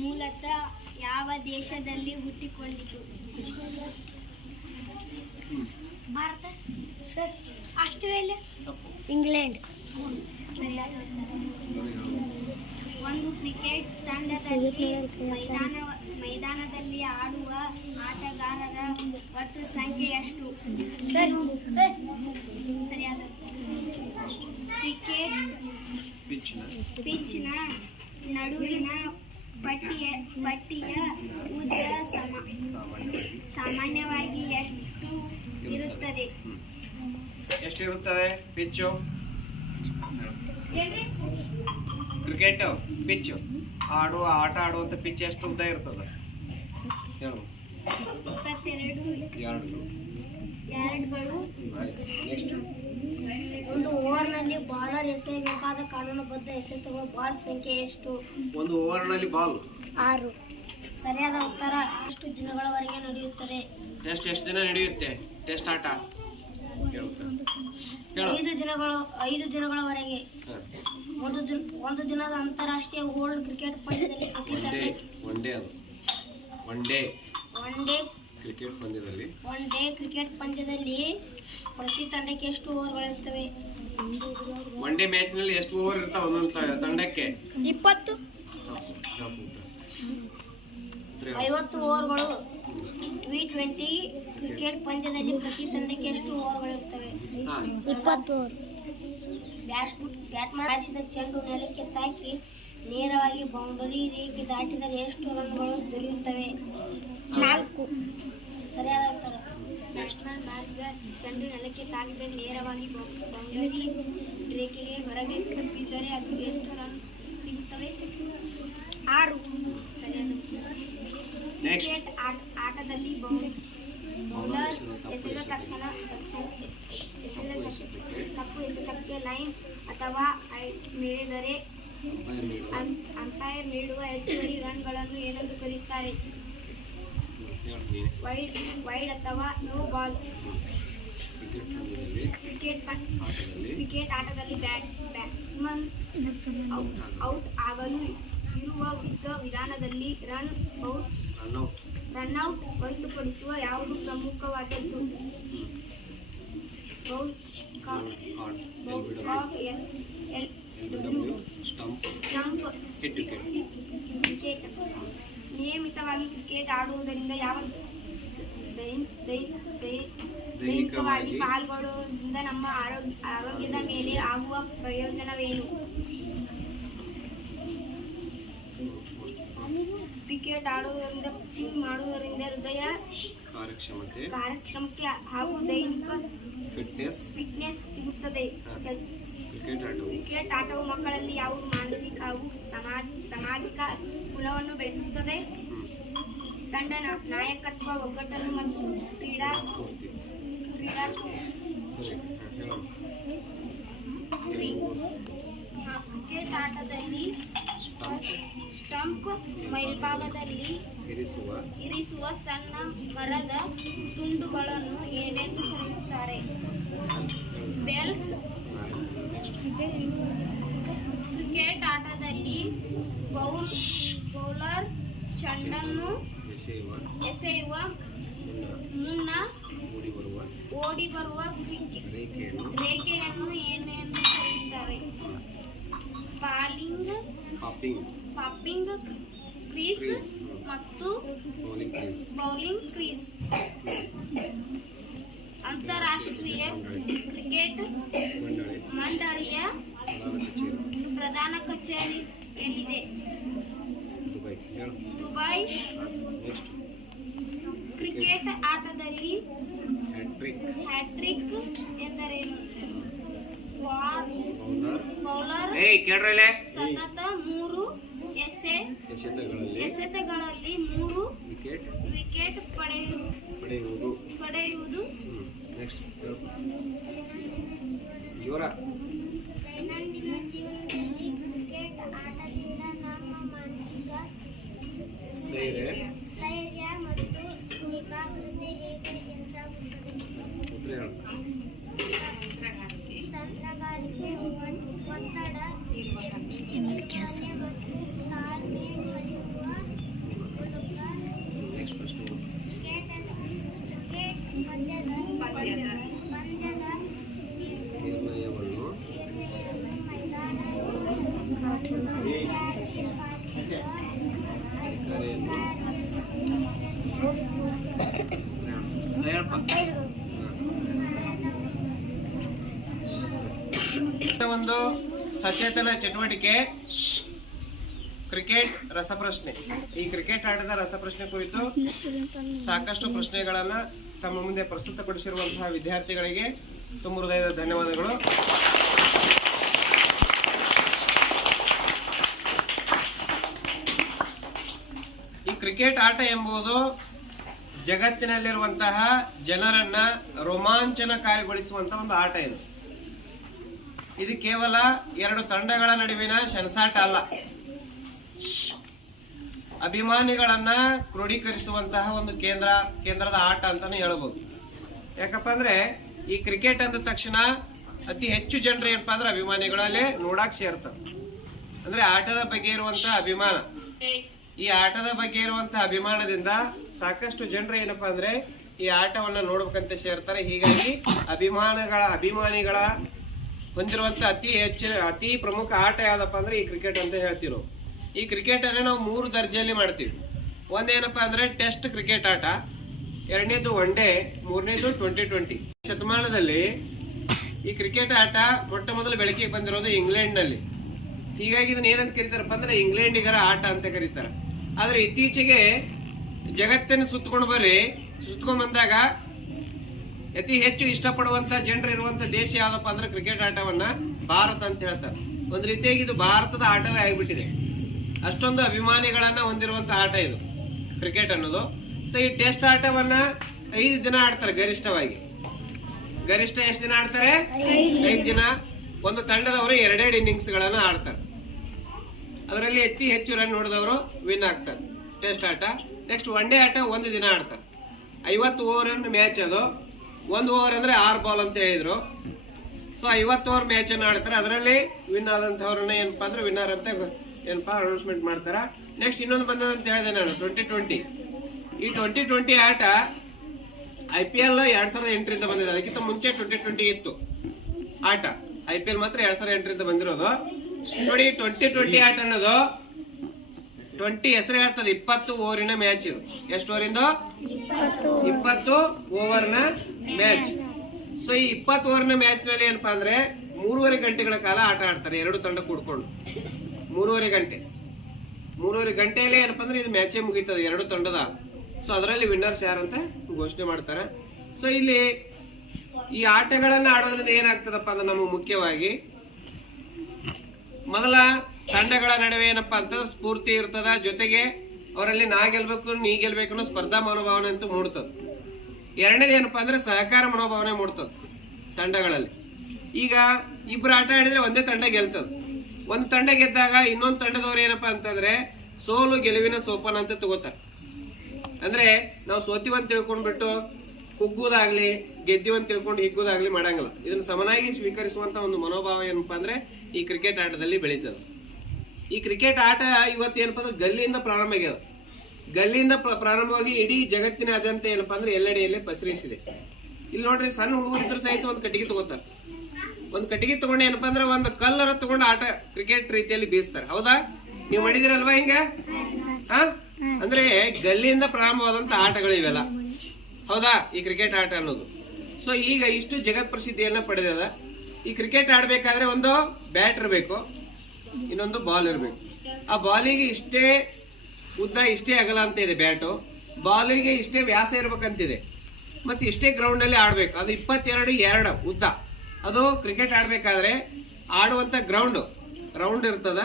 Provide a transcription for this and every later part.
ಮೂಲತಃ ಯಾವ ದೇಶದಲ್ಲಿ ಹುಟ್ಟಿಕೊಂಡಿತು? ಭಾರತ ಸರ್. Australia, England. ಸರಿಯಾದ ಒಂದು ಕ್ರಿಕೆಟ್ ತಂಡದಲ್ಲಿ ಮೈದಾನದಲ್ಲಿ ಆಡುವ ಆಟಗಾರರ ಒಟ್ಟು ಸಂಖ್ಯೆ ಎಷ್ಟು? ಸರ್ ಸರಿಯಾದ ಕ್ರಿಕೆಟ್ ಪಿಚ್ನ ನಡುವಿನ ಪಟ್ಟಿಯ ಉದ್ದ ಸಾಮಾನ್ಯವಾಗಿ ಎಷ್ಟು ಇರುತ್ತದೆ? ಎಷ್ಟಿರುತ್ತದೆ ಪಿಚ್ಚು? ಕ್ರಿಕೆಟ್ ಪಿಚ್ ಆಟ ಆಡುವಂತ ಪಿಚ್ ಎಷ್ಟು ಉದ್ದ ಇರ್ತದೆ? ಒಂದು ಓವರ್ನಲ್ಲಿ ಬಾಲರ್ ಎಸೆಯಬೇಕಾದ ಕಾನೂನುಬದ್ಧ ಎಸೆತಗಳ ಬಾಲ್ ಸಂಖ್ಯೆ ಎಷ್ಟು? ಒಂದು ಓವರ್ನಲ್ಲಿ ಬಾಲ್ 6. ಸರಿಯಾದ ಉತ್ತರ. ಎಷ್ಟು ದಿನಗಳವರೆಗೆ ನಡೆಯುತ್ತದೆ? ಟೆಸ್ಟ್ ಎಷ್ಟು ದಿನ ನಡೆಯುತ್ತೆ? ಟೆಸ್ಟ್ ಆಟ 5 ದಿನಗಳವರೆಗೆ. ಒಂದು ದಿನದ ಅಂತಾರಾಷ್ಟ್ರೀಯ ವರ್ಲ್ಡ್ ಕ್ರಿಕೆಟ್ ಪಂದ್ಯದಲ್ಲಿ ಒನ್ ಡೇ ಕ್ರಿಕೆಟ್ ಪಂದ್ಯದಲ್ಲಿ ಪ್ರತಿ ತಂಡಕ್ಕೆ ಎಷ್ಟು ಓವರ್ಗಳಿರ್ತವೆ? ಒನ್ ಡೇ ಮ್ಯಾಚ್ ನಲ್ಲಿ ಎಷ್ಟು ಓವರ್ ಇರ್ತಾವ ಒಂದೊಂದು ತಂಡಕ್ಕೆ? 20. 50 ಓವರ್ಗಳು. T20 ಕ್ರಿಕೆಟ್ ಪಂದ್ಯದಲ್ಲಿ ಪ್ರತಿ ತಂಡಕ್ಕೆ ಎಷ್ಟು ಓವರ್ಗಳಿರ್ತವೆ? 20 ಓವರ್. ಬ್ಯಾಟ್ಸ್ಮನ್ ಹಾರಿಸಿದ ಚೆಂಡು ನೆಲಕ್ಕೆ ತಾಕಿ ನೇರವಾಗಿ ಬೌಂಡರಿ ರೇಖೆ ದಾಟಿದರೆ ಎಷ್ಟು ರನ್ಗಳು ದೊರೆಯುತ್ತವೆ? 4. ಸರಿಯಾದ ಉತ್ತರ. ಬ್ಯಾಟ್ಸ್ಮನ್ ಬಾರಿಸಿದ ಚೆಂಡು ನೆಲಕ್ಕೆ ತಾಕಿದರೆ ನೇರವಾಗಿ ಬೌಂಡರಿ ರೇಖೆಗೆ ಹೊರಗೆ ತಪ್ಪಿದ್ದರೆ ಅದಕ್ಕೆ ಎಷ್ಟು ರನ್ ಸಿಗುತ್ತವೆ? 6. ಸರಿಯಾದ ಉತ್ತರ. ಕ್ರಿಕೆಟ್ ಆಟದಲ್ಲಿ ಬೌಲರ್ ಎಸೆದ ತಕ್ಷಣ ತಪ್ಪು ಎಸೆತಕ್ಕೆ ಲೈನ್ ಅಥವಾ ಮೀರಿದರೆ ಅಂಪೈರ್ ನೀಡುವ ಹೆಚ್ಚುವರಿ ರನ್ಗಳನ್ನು ಏನೆಂದು ಕರೆಯುತ್ತಾರೆ? ವೈಡ್ ಅಥವಾ ನೋ ಬಾಲ್. ಕ್ರಿಕೆಟ್ ಆಟದಲ್ಲಿ ಬ್ಯಾಟ್ಸ್ಮನ್ ಔಟ್ ಆಗಲು ಇರುವ ವಿಧಾನದಲ್ಲಿ ರನ್ಔಟ್ ಹೊರತುಪಡಿಸುವ ಯಾವುದು ಪ್ರಮುಖವಾದದ್ದು? ಕ್ರಿಕೆಟ್. ನಿಯಮಿತವಾಗಿ ಕ್ರಿಕೆಟ್ ಆಡುವುದರಿಂದ ಯಾವ ದೈಹಿಕವಾಗಿ ಪಾಲ್ಗೊಳ್ಳುವುದರಿಂದ ನಮ್ಮ ಆರೋಗ್ಯದ ಮೇಲೆ ಆಗುವ ಪ್ರಯೋಜನವೇನು? ಕ್ರಿಕೆಟ್ ಆಡುವುದರಿಂದ ಸ್ವಿಂಗ್ ಮಾಡುವುದರಿಂದ ಹೃದಯ ಕಾರ್ಯಕ್ಷಮತೆ ಹಾಗೂ ದೈಹಿಕ ಫಿಟ್ನೆಸ್ ಸಿಗುತ್ತದೆ. ಕ್ರಿಕೆಟ್ ಆಟವು ಮಕ್ಕಳಲ್ಲಿ ಯಾವ ಮಾನಸಿಕ ಹಾಗೂ ಸಾಮಾಜಿಕ ಕುಲವನ್ನು ಬೆಳೆಸುತ್ತದೆ? ತಂಡ ನಾಯಕತ್ವ, ಒಗ್ಗಟ್ಟನ್ನು ಮತ್ತು ಕ್ರೀಡಾ ಕ್ರಿಕೆಟ್ ಆಟದಲ್ಲಿ ಸ್ಟಂಪ್ ಮೇಲ್ಭಾಗದಲ್ಲಿ ಇರಿಸುವ ಸಣ್ಣ ಮರದ ತುಂಡುಗಳನ್ನು ಏನೆಂದು ಕರೆಯುತ್ತಾರೆ? ಬೆಲ್ಸ್. ಕ್ರಿಕೆಟ್ ಆಟದಲ್ಲಿ ಬೌಲರ್ ಚೆಂಡನ್ನು ಎಸೆಯುವ ಮುನ್ನ ಓಡಿ ಬರುವ ರೇಖೆಯನ್ನು ಏನೆಂದು ಕರೆಯುತ್ತಾರೆ? ಪಾಪಿಂಗ್ ಕ್ರೀಸ್ ಮತ್ತು ಬೌಲಿಂಗ್ ಕ್ರೀಸ್. ಅಂತಾರಾಷ್ಟ್ರೀಯ ಕ್ರಿಕೆಟ್ ಮಂಡಳಿಯ ಪ್ರಧಾನ ಕಚೇರಿ ಎಲ್ಲಿದೆ? ದುಬೈ. ಕ್ರಿಕೆಟ್ ಆಟದಲ್ಲಿ ಹ್ಯಾಟ್ರಿಕ್ ಎಂದರೇನು? ಬೌಲರ್ ಸತತ 3 ಎಸೆತಗಳಲ್ಲಿ 3 ವಿಕೆಟ್ ಪಡೆಯುವುದು. ದೈನಂದಿನ ಜೀವನದಲ್ಲಿ ಕ್ರಿಕೆಟ್ ಆಟದಿಂದ ನಮ್ಮ ಮಾನಸಿಕ ಸ್ಥೈರ್ಯ ಮತ್ತು ಏಕಾಗ್ರತೆ ಹೇಗೆ ಹೆಚ್ಚಾಗುತ್ತದೆ? ತಂತ್ರಗಾರಿಕೆ, ಒತ್ತಡ, ಮತ್ತು ತಾಳ್ಮೆ ಕಲಿಯುವ ಒಂದು ಸಚೇತನ ಚಟುವಟಿಕೆ ಕ್ರಿಕೆಟ್ ರಸಪ್ರಶ್ನೆ. ಈ ಕ್ರಿಕೆಟ್ ಆಟದ ರಸಪ್ರಶ್ನೆ ಕುರಿತು ಸಾಕಷ್ಟು ಪ್ರಶ್ನೆಗಳನ್ನ ತಮ್ಮ ಮುಂದೆ ಪ್ರಸ್ತುತಪಡಿಸಿರುವಂತಹ ವಿದ್ಯಾರ್ಥಿಗಳಿಗೆ ತುಂಬ ಹೃದಯದ ಧನ್ಯವಾದಗಳು. ಈ ಕ್ರಿಕೆಟ್ ಆಟ ಎಂಬುದು ಜಗತ್ತಿನಲ್ಲಿರುವಂತಹ ಜನರನ್ನ ರೋಮಾಂಚನಕಾರಿಗೊಳಿಸುವಂತಹ ಒಂದು ಆಟ ಇದು. ಇದು ಕೇವಲ ಎರಡು ತಂಡಗಳ ನಡುವಿನ ಸೆಣಸಾಟ ಅಲ್ಲ, ಅಭಿಮಾನಿಗಳನ್ನ ಕ್ರೋಢೀಕರಿಸುವಂತಹ ಒಂದು ಕೇಂದ್ರದ ಆಟ ಅಂತಾನೆ ಹೇಳ್ಬೋದು. ಯಾಕಪ್ಪ ಅಂದ್ರೆ ಈ ಕ್ರಿಕೆಟ್ ಅಂದ ತಕ್ಷಣ ಅತಿ ಹೆಚ್ಚು ಜನರು ಏನಪ್ಪಾ ಅಂದ್ರೆ ಅಭಿಮಾನಿಗಳಲ್ಲಿ ನೋಡಾಕ್ ಸೇರ್ತಾರೆ. ಅಂದ್ರೆ ಆಟದ ಬಗ್ಗೆ ಇರುವಂತಹ ಅಭಿಮಾನ, ಈ ಆಟದ ಬಗ್ಗೆ ಇರುವಂತಹ ಅಭಿಮಾನದಿಂದ ಸಾಕಷ್ಟು ಜನರು ಏನಪ್ಪಾ ಅಂದ್ರೆ ಈ ಆಟವನ್ನ ನೋಡ್ಬೇಕಂತ ಸೇರ್ತಾರೆ. ಹೀಗಾಗಿ ಅಭಿಮಾನಿಗಳ ಹೊಂದಿರುವಂತ ಅತಿ ಪ್ರಮುಖ ಆಟ ಯಾವ್ದಪ್ಪ ಅಂದ್ರೆ ಈ ಕ್ರಿಕೆಟ್ ಅಂತ ಹೇಳ್ತೀವಿ ನಾವು. ಈ ಕ್ರಿಕೆಟ್ ಅನ್ನ ನಾವು 3 ದರ್ಜೆಯಲ್ಲಿ ಮಾಡ್ತೀವಿ. ಒಂದೇನಪ್ಪಾ ಅಂದ್ರೆ ಟೆಸ್ಟ್ ಕ್ರಿಕೆಟ್ ಆಟ, ಎರಡನೇದು ಒನ್ ಡೇ, ಮೂರನೇದು 2020. ಶತಮಾನದಲ್ಲಿ ಈ ಕ್ರಿಕೆಟ್ ಆಟ ಮೊಟ್ಟ ಮೊದಲು ಬೆಳಕಿಗೆ ಬಂದಿರೋದು ಇಂಗ್ಲೆಂಡ್ ನಲ್ಲಿ. ಹೀಗಾಗಿ ಇದನ್ನ ಏನಂತ ಕರೀತಾರಪ್ಪ ಅಂದ್ರೆ ಇಂಗ್ಲೆಂಡಿಗರ ಆಟ ಅಂತ ಕರೀತಾರೆ. ಆದ್ರೆ ಇತ್ತೀಚೆಗೆ ಜಗತ್ತನ್ನು ಸುತ್ಕೊಂಡ್ ಬಂದಾಗ ಅತಿ ಹೆಚ್ಚು ಇಷ್ಟಪಡುವಂತ ಜನರು ಇರುವಂತ ದೇಶ ಯಾವ್ದಪ್ಪ ಅಂದ್ರೆ ಕ್ರಿಕೆಟ್ ಆಟವನ್ನ ಭಾರತ ಅಂತ ಹೇಳ್ತಾರೆ. ಒಂದ್ ರೀತಿಯಾಗಿ ಇದು ಭಾರತದ ಆಟವೇ ಆಗಿಬಿಟ್ಟಿದೆ. ಅಷ್ಟೊಂದು ಅಭಿಮಾನಿಗಳನ್ನ ಹೊಂದಿರುವಂತ ಆಟ ಇದು ಕ್ರಿಕೆಟ್ ಅನ್ನೋದು. ಸೊ ಈ ಟೆಸ್ಟ್ ಆಟವನ್ನ 5 ದಿನ ಆಡ್ತಾರೆ ಗರಿಷ್ಠವಾಗಿ. ಗರಿಷ್ಠ ಎಷ್ಟು ದಿನ ಆಡ್ತಾರೆ? 5 ದಿನ. ಒಂದು ತಂಡದವರು 2 ಇನ್ನಿಂಗ್ಸ್ ಗಳನ್ನ ಆಡ್ತಾರೆ. ಅದರಲ್ಲಿ ಅತಿ ಹೆಚ್ಚು ರನ್ ಹೊಡೆದವರು ವಿನ್ ಆಗ್ತಾರೆ ಟೆಸ್ಟ್ ಆಟ. ನೆಕ್ಸ್ಟ್ ಒನ್ ಡೇ ಆಟ 1 ದಿನ ಆಡ್ತಾರೆ. 50 ಓವರ್ ಮ್ಯಾಚ್ ಅದು. 1 ಓವರ್ ಅಂದ್ರೆ 6 ಬಾಲ್ ಅಂತ ಹೇಳಿದ್ರು. ಸೊ 50 ಓವರ್ ಮ್ಯಾಚ್ ಅನ್ನು ಆಡ್ತಾರೆ. ಅದರಲ್ಲಿ ವಿನ್ ಆದಂತವ್ರನ್ನ ಏನಪ್ಪಾ ಅಂದ್ರೆ ವಿನ್ನರ್ ಅಂತ ಏನಪ್ಪಾ ಅನೌನ್ಸ್ಮೆಂಟ್ ಮಾಡ್ತಾರ. ನೆಕ್ಸ್ಟ್ ಇನ್ನೊಂದು ಬಂದದಂತ ಹೇಳಿದೆ ನಾನು 2020. ಈ 2020 ಆಟ IPL 2008 ಬಂದಿದೆ. ಅದಕ್ಕಿಂತ ಮುಂಚೆ 2020 ಇತ್ತು ಆಟ. IPL ಮಾತ್ರ 2008 ಬಂದಿರೋದು. ನೋಡಿ 2020 ಆಟ ಅನ್ನೋದು 20 ಹೆಸರು ಹೇಳ್ತದೆ 20 ಓವರಿನ ಮ್ಯಾಚ್ ಇದು. ಎಷ್ಟು ಓವರಿಂದು? 20 ಓವರ್ನ ಮ್ಯಾಚ್. ಸೊ ಈ 20 ಓವರ್ನ ಮ್ಯಾಚ್ ನಲ್ಲಿ ಏನಪ್ಪಾ ಅಂದ್ರೆ 3.5 ಗಂಟೆಗಳ ಕಾಲ ಆಟ ಆಡ್ತಾರೆ ಎರಡು ತಂಡ ಕೂಡ್ಕೊಂಡು. 3.5 ಗಂಟೆಯಲ್ಲಿ ಏನಪ್ಪಾ ಅಂದ್ರೆ ಇದು ಮ್ಯಾಚೇ ಮುಗೀತದೆ ಎರಡು ತಂಡದ. ಸೊ ಅದರಲ್ಲಿ ವಿನ್ನರ್ಸ್ ಯಾರಂತ ಘೋಷಣೆ ಮಾಡ್ತಾರೆ. ಸೊ ಇಲ್ಲಿ ಈ ಆಟಗಳನ್ನ ಆಡೋದ್ರಿಂದ ಏನಾಗ್ತದಪ್ಪ ಅಂದ್ರೆ ನಮಗೆ ಮುಖ್ಯವಾಗಿ ಮೊದಲ ತಂಡಗಳ ನಡುವೆ ಏನಪ್ಪಾ ಅಂತಂದ್ರೆ ಸ್ಫೂರ್ತಿ ಇರ್ತದ. ಜೊತೆಗೆ ಅವರಲ್ಲಿ ನಾ ಗೆಲ್ಬೇಕು ನೀ ಗೆಲ್ಬೇಕು ಅನ್ನೋ ಸ್ಪರ್ಧಾ ಮನೋಭಾವನೆ ಅಂತೂ ಮೂಡ್ತದ. ಎರಡನೇದು ಏನಪ್ಪಾ ಅಂದ್ರೆ ಸಹಕಾರ ಮನೋಭಾವನೆ ಮೂಡ್ತದ ತಂಡಗಳಲ್ಲಿ. ಈಗ ಇಬ್ರು ಆಟ ಆಡಿದ್ರೆ ಒಂದೇ ತಂಡ ಗೆಲ್ತದ. ಒಂದು ತಂಡ ಗೆದ್ದಾಗ ಇನ್ನೊಂದು ತಂಡದವ್ರು ಏನಪ್ಪಾ ಅಂತಂದ್ರೆ ಸೋಲು ಗೆಲುವಿನ ಸೋಪಾನ ಅಂತ ತಗೋತಾರೆ. ಅಂದ್ರೆ ನಾವು ಸೋತಿವಂತ ತಿಳ್ಕೊಂಡ್ಬಿಟ್ಟು ಕುಗ್ಗುದಾಗ್ಲಿ ಗೆದ್ದಿವಂತ ತಿಳ್ಕೊಂಡು ಹಿಗ್ಗುದಾಗ್ಲಿ ಮಾಡಂಗಿಲ್ಲ. ಇದನ್ನ ಸಮನಾಗಿ ಸ್ವೀಕರಿಸುವಂತ ಒಂದು ಮನೋಭಾವ ಏನಪ್ಪಾ ಅಂದ್ರೆ ಈ ಕ್ರಿಕೆಟ್ ಆಟದಲ್ಲಿ ಬೆಳೀತದೆ. ಈ ಕ್ರಿಕೆಟ್ ಆಟ ಇವತ್ತು ಏನಪ್ಪಾ ಅಂದ್ರೆ ಗಲ್ಲಿಯಿಂದ ಪ್ರಾರಂಭ ಆಗ್ಯದ. ಗಲ್ಲಿಯಿಂದ ಪ್ರಾರಂಭವಾಗಿ ಇಡೀ ಜಗತ್ತಿನಾದ್ಯಂತ ಏನಪ್ಪಾ ಅಂದ್ರೆ ಎಲ್ಲೆಡೆಯಲ್ಲೇ ಪಸರಿಸಿದೆ. ಇಲ್ಲಿ ನೋಡ್ರಿ, ಸಣ್ಣ ಹುಡುಗರಿದ್ರು ಸಹಿತ ಒಂದು ಕಟ್ಟಿಗೆ ತಗೋತಾರೆ. ಒಂದು ಕಟ್ಟಿಗೆ ತಗೊಂಡು ಏನಪ್ಪಾ ಅಂದ್ರೆ ಒಂದು ಕಲ್ಲರ ತಗೊಂಡು ಆಟ ಕ್ರಿಕೆಟ್ ರೀತಿಯಲ್ಲಿ ಬೀಸ್ತಾರೆ. ಹೌದಾ? ನೀವು ಮಾಡಿದಿರಲ್ವಾ ಹಿಂಗ? ಅಂದ್ರೆ ಗಲ್ಲಿಯಿಂದ ಪ್ರಾರಂಭವಾದಂತ ಆಟಗಳು ಇವೆಲ್ಲ. ಹೌದಾ? ಈ ಕ್ರಿಕೆಟ್ ಆಟ ಅನ್ನೋದು. ಸೊ ಈಗ ಇಷ್ಟು ಜಗತ್ ಪ್ರಸಿದ್ಧಿಯನ್ನ ಪಡೆದದ. ಈ ಕ್ರಿಕೆಟ್ ಆಡ್ಬೇಕಾದ್ರೆ ಒಂದು ಬ್ಯಾಟ್ ಇರಬೇಕು, ಇನ್ನೊಂದು ಬಾಲ್ ಇರಬೇಕು. ಆ ಬಾಲಿಗೆ ಇಷ್ಟೇ ಉದ್ದ ಇಷ್ಟೇ ಅಗಲ ಅಂತ ಇದೆ ಬ್ಯಾಟು. ಬಾಲಿಗೆ ಇಷ್ಟೇ ವ್ಯಾಸ ಇರ್ಬೇಕಂತಿದೆ. ಮತ್ತೆ ಇಷ್ಟೇ ಗ್ರೌಂಡ್ ನಲ್ಲಿ ಆಡ್ಬೇಕು. ಅದು 22 ಉದ್ದ. ಅದು ಕ್ರಿಕೆಟ್ ಆಡ್ಬೇಕಾದ್ರೆ ಆಡುವಂತ ರೌಂಡ್ ಇರ್ತದ.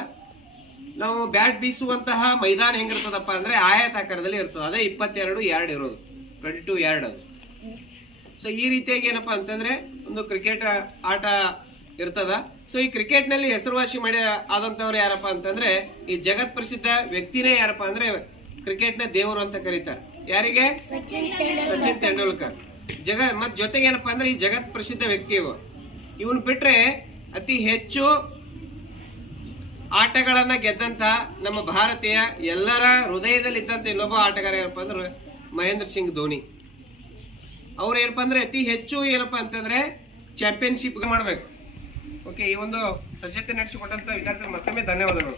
ನಾವು ಬ್ಯಾಟ್ ಬೀಸುವಂತಹ ಮೈದಾನ ಹೆಂಗಿರ್ತದಪ್ಪ ಅಂದ್ರೆ ಆಯತಾಕಾರದಲ್ಲಿ ಇರ್ತದೆ. ಅದೇ 22 ಇರೋದು, 22 ಅದು. ಸೊ ಈ ರೀತಿಯಾಗಿ ಏನಪ್ಪಾ ಅಂತಂದ್ರೆ ಒಂದು ಕ್ರಿಕೆಟ್ ಆಟ ಇರ್ತದ. ಸೊ ಈ ಕ್ರಿಕೆಟ್ ನಲ್ಲಿ ಹೆಸರುವಾಸಿ ಮಾಡಿ ಆದಂತವ್ರು ಯಾರಪ್ಪ ಅಂತಂದ್ರೆ ಈ ಜಗತ್ ಪ್ರಸಿದ್ಧ ವ್ಯಕ್ತಿನೇ ಯಾರಪ್ಪ ಅಂದ್ರೆ ಕ್ರಿಕೆಟ್ ನ ದೇವರು ಅಂತ ಕರೀತಾರೆ. ಯಾರಿಗೆ? ಸಚಿನ್ ತೆಂಡೂಲ್ಕರ್. ಮತ್ ಜೊತೆಗೆ ಏನಪ್ಪಾ ಅಂದ್ರೆ ಈ ಜಗತ್ ಪ್ರಸಿದ್ಧ ವ್ಯಕ್ತಿ ಇವನ್ ಬಿಟ್ರೆ ಅತಿ ಹೆಚ್ಚು ಆಟಗಳನ್ನ ಗೆದ್ದಂತ ನಮ್ಮ ಭಾರತೀಯ ಎಲ್ಲರ ಹೃದಯದಲ್ಲಿ ಇದ್ದಂತ ಇನ್ನೊಬ್ಬ ಆಟಗಾರ ಏನಪ್ಪಾ ಅಂದ್ರೆ ಮಹೇಂದ್ರ ಸಿಂಗ್ ಧೋನಿ. ಅವ್ರು ಏನಪ್ಪಾ ಅಂದ್ರೆ ಅತಿ ಹೆಚ್ಚು ಏನಪ್ಪಾ ಅಂತಂದ್ರೆ ಚಾಂಪಿಯನ್ಶಿಪ್ ಮಾಡ್ಬೇಕು. ಓಕೆ, ಈ ಒಂದು ಸಜ್ಜತೆ ನಡೆಸಿಕೊಟ್ಟಂತ ವಿದ್ಯಾರ್ಥಿಗಳು ಮತ್ತೊಮ್ಮೆ ಧನ್ಯವಾದಗಳು.